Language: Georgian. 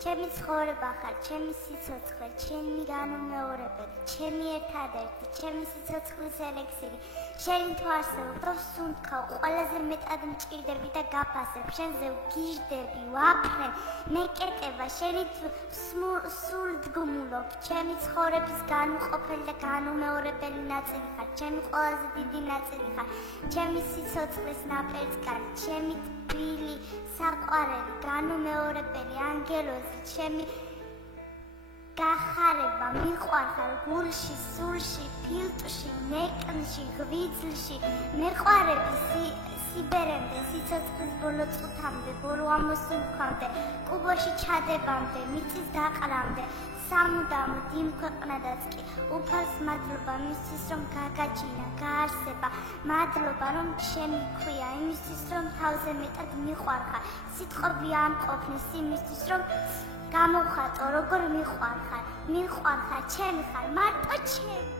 ჩემი ცხოვრება ხარ, ჩემი სიცოცხლე, ჩემი განუმეორებელი, ჩემი ერთადერთი, ჩემი სიცოცხლის ელექსირი. შენი თუ არსებობ, რო სუნთქავ, ყველაზე მეტად მჭირდები და გაფასებ, შენზე ვგიჟდები, ვაფრენ, მეკეტება, შენი სულდგმულობ, ჩემი ცხოვრების განუყოფელი და განუმეორებელი ნაწილი ხარ, ჩემი ყველაზე დიდი ნაწილი ხარ, ჩემი სიცოცხლის ნაპერწკალი, ჩემი თბილი, საყვარელი, განუმეორებელი ანგელოზი, ჩემი გახარება, მიყვარხარ გულში, სულში, ფილტვში, ნეკნში, ღვიძლში, მეყვარები სიბერემდე, სიცოცხლის ბოლო წუთამდე, ბოლო ამოსუნთქვამდე, კუბოში ჩადებამდე, მიწის დაყრამდე, სამუდამოდ იმ ქვეყნადაც კი უფალს მადლობა მისთვის, რომ გაგაჩინა, გაარსება, მადლობა, რომ შემიქვია, იმისთვის, რომ თავზე მეტად მიყვარხარ, სიტყვები ამყოფნის იმისთვის, რომ გამოვხატო, როგორ მიყვარხარ, ჩემი ხარ, მარტო ჩემი.